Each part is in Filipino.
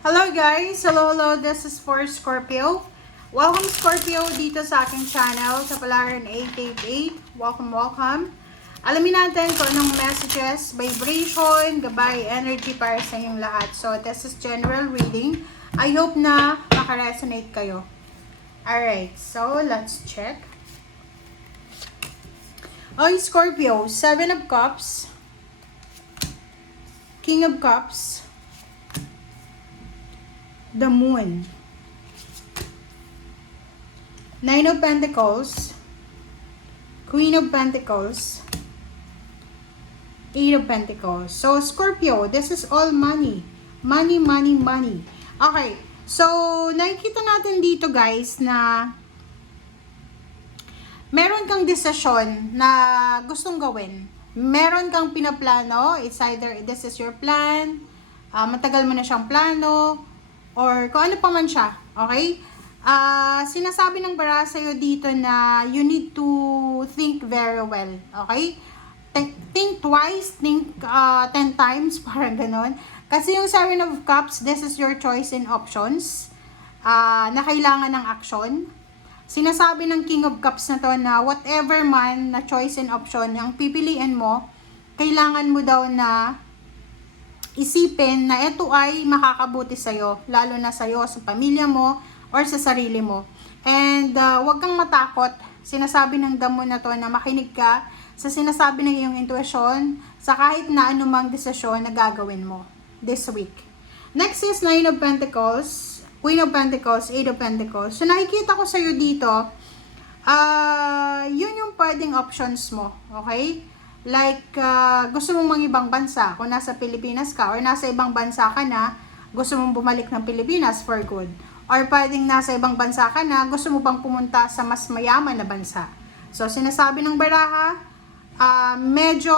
Hello guys! Hello, this is for Scorpio. Welcome Scorpio dito sa aking channel, sa Palaran 888. Welcome. Alamin natin kung anong messages, vibration, gabay, energy para sa inyong lahat. So, this is general reading. I hope na makaresonate kayo. Alright, so let's check. Okay, Scorpio, 7 of Cups, King of Cups, the Moon, 9 of Pentacles, Queen of Pentacles, 8 of Pentacles. So, Scorpio, this is all money. Money. Okay, so, nakikita natin dito guys na meron kang desisyon na gustong gawin. Meron kang pinaplano. It's either this is your plan, matagal mo na siyang plano, or kung ano pa man siya. Okay? Sinasabi ng bara sa'yo dito na you need to think very well. Okay? Think twice, think 10 times, parang ganon. Kasi yung 7 of Cups, this is your choice and options na kailangan ng action. Sinasabi ng King of Cups na to na whatever man na choice and option ang pipiliin mo, kailangan mo daw na isipin na ito ay makakabuti sa'yo, lalo na sa'yo, sa pamilya mo, or sa sarili mo. And wag kang matakot. Sinasabi ng damo na to na makinig ka sa sinasabi ng iyong intuition sa kahit na anumang desisyon na gagawin mo this week. Next is 9 of Pentacles, Queen of Pentacles, 8 of Pentacles. So nakikita ko sa'yo dito, yun yung pwedeng options mo. Okay? Like, gusto mong mangibang bansa, kung nasa Pilipinas ka, or nasa ibang bansa ka na, gusto mong bumalik ng Pilipinas for good. Or pwedeng nasa ibang bansa ka na, gusto mo pang pumunta sa mas mayaman na bansa. So, sinasabi ng baraha, medyo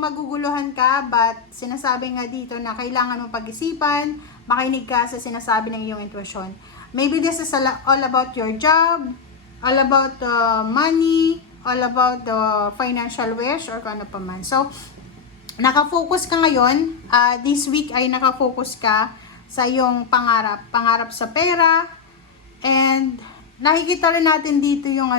maguguluhan ka, but sinasabi nga dito na kailangan mong pag-isipan, makinig ka sa sinasabi ng iyong intuition. Maybe this is all about your job, all about money, all about the financial wish, or kung ano pa man. So, nakafocus ka ngayon, this week ay nakafocus ka sa iyong pangarap sa pera, and nakikita rin natin dito yung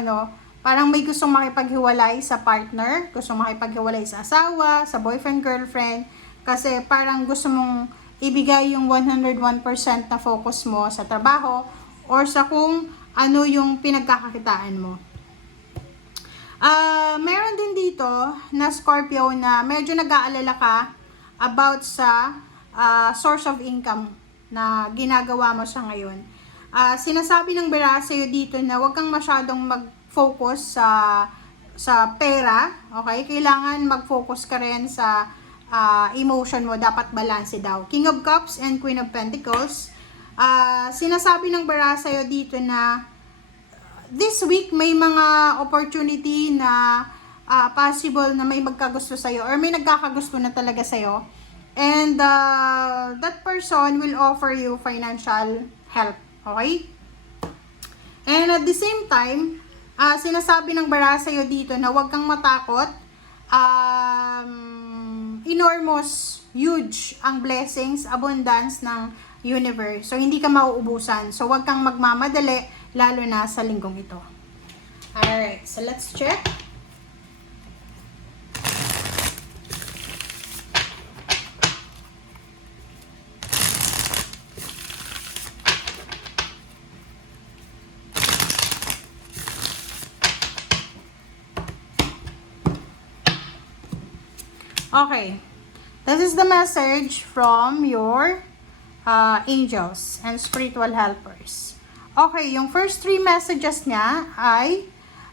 parang may gustong makipaghiwalay sa partner, gustong makipaghiwalay sa asawa, sa boyfriend, girlfriend, kasi parang gusto mong ibigay yung 101% na focus mo sa trabaho, or sa kung ano yung pinagkakakitaan mo. Meron din dito na Scorpio na medyo nag-aalala ka about sa source of income na ginagawa mo sa ngayon. Sinasabi ng bira sa'yo dito na huwag kang masyadong mag-focus sa pera, okay? Kailangan mag-focus ka rin sa emotion mo, dapat balance daw. King of Cups and Queen of Pentacles. Sinasabi ng bira sa'yo dito na this week may mga opportunity na possible na may magkagusto sa'yo, or may nagkakagusto na talaga sa'yo. And that person will offer you financial help. Okay? And at the same time, sinasabi ng bara sa'yo dito na huwag kang matakot. Enormous, huge ang blessings, abundance ng universe. So, hindi ka mauubusan. So, huwag kang magmamadali, lalo na sa linggong ito. Alright, so let's check. Okay, this is the message from your angels and spiritual helpers. Okay, yung first 3 messages niya ay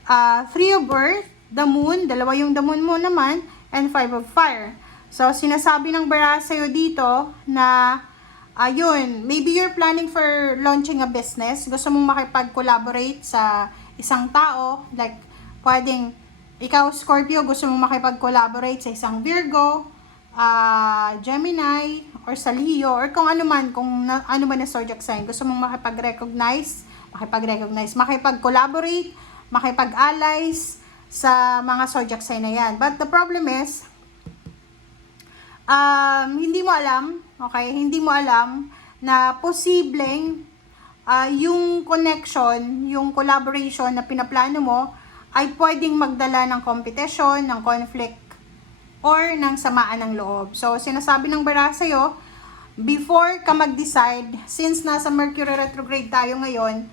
3 of Earth, the Moon, dalawa yung the Moon mo naman, and 5 of Fire. So, sinasabi ng bara sa'yo dito na ayun, maybe you're planning for launching a business, gusto mong makipag-collaborate sa isang tao, like pwedeng ikaw, Scorpio, gusto mong makipag-collaborate sa isang Virgo, Gemini, or sa Leo, or kung ano man na zodiac sign. Gusto mong makipag-recognize, makipag-collaborate, makipag-allies sa mga zodiac sign na yan. But the problem is, hindi mo alam, okay? Hindi mo alam na posibleng yung connection, yung collaboration na pinaplano mo ay pwedeng magdala ng competition, ng conflict, or ng samaan ng loob. So, sinasabi ng bara sa'yo, before ka mag-decide, since nasa Mercury retrograde tayo ngayon,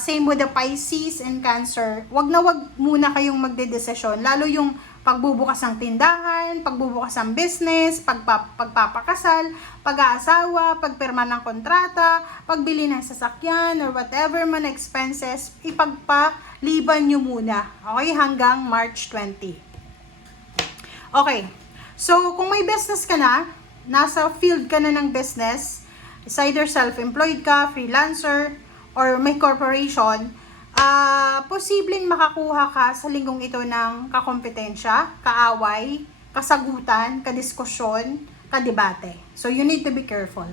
same with the Pisces and Cancer, wag muna kayong magdedesisyon. Lalo yung pagbubukas ng tindahan, pagbubukas ng business, pagpapakasal, pag-aasawa, pagpirma ng kontrata, pagbili ng sasakyan, or whatever man expenses, ipagpaliban nyo muna. Okay? Hanggang March 20. Okay. So, kung may business ka na, nasa field ka na ng business, is either self-employed ka, freelancer, or may corporation, posibleng makakuha ka sa linggong ito ng kakompetensya, kaaway, kasagutan, kadiskusyon, kadebate. So, you need to be careful.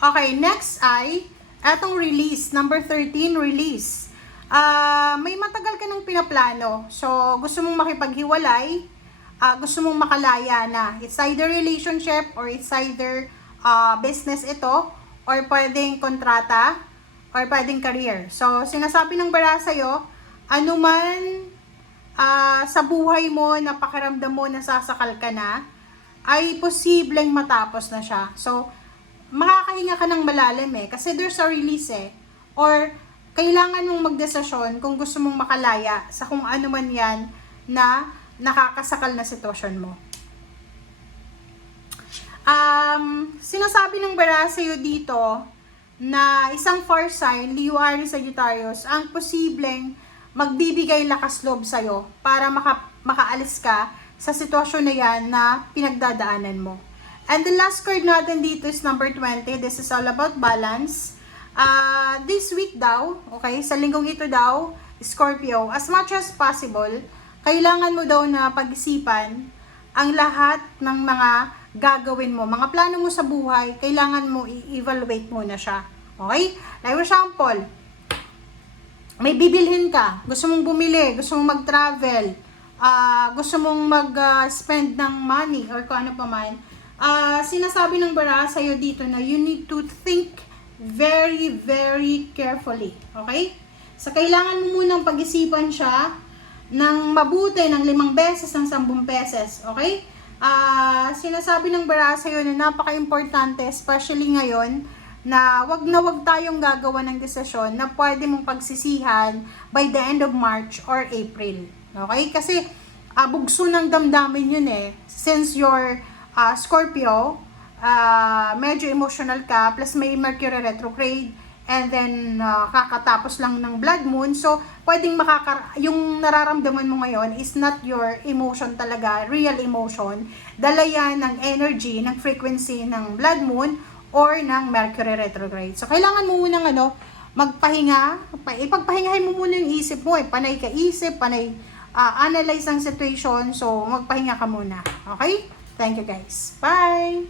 Okay, next ay, etong release, number 13, release. May matagal ka ng pinaplano. So, gusto mong makipaghiwalay, gusto mong makalaya na. It's either relationship or it's either business ito, or pwedeng kontrata, or pwedeng career. So, sinasabi ng bara sa'yo, anuman sa buhay mo, na pakiramdam mo, nasasakal ka na, ay posibleng matapos na siya. So, makakahinga ka ng malalim kasi there's a release or kailangan mong magdesisyon kung gusto mong makalaya sa kung ano man yan na nakakasakal na sitwasyon mo. Sinasabi ng bara sa'yo dito na isang fire sign, Leo, Aries, Sagittarius, ang posibleng magbibigay lakas loob sa'yo para makaalis ka sa sitwasyon na yan na pinagdadaanan mo. And the last card natin dito is number 20. This is all about balance. This week daw, okay, sa linggong ito daw, Scorpio, as much as possible, kailangan mo daw na pag-isipan ang lahat ng mga gagawin mo, mga plano mo sa buhay, kailangan mo i-evaluate muna siya. Okay? Like for example, may bibilhin ka, gusto mong bumili, gusto mong mag-travel, gusto mong mag-spend ng money or kung ano pa man, sinasabi ng bara sa'yo dito na you need to think very, very carefully. Okay? So, kailangan mo munang pag-isipan siya ng mabuti, ng 5 beses, ng 10 beses. Okay? Sinasabi ng bara sa'yo na napaka-importante, especially ngayon, na wag tayong gagawa ng desisyon na pwede mong pagsisihan by the end of March or April. Okay? Kasi, bugso ng damdamin yun Since you're Scorpio, medyo emotional ka, plus may Mercury retrograde, and then kakatapos lang ng blood moon, so pwedeng yung nararamdaman mo ngayon is not your emotion talaga, real emotion, dala yan ng energy, ng frequency ng blood moon or ng Mercury retrograde. So kailangan mo munang magpahinga, ipagpahingahin mo muna yung isip mo panay ka isip, panay analyze ang situation, so magpahinga ka muna. Okay? Thank you guys. Bye!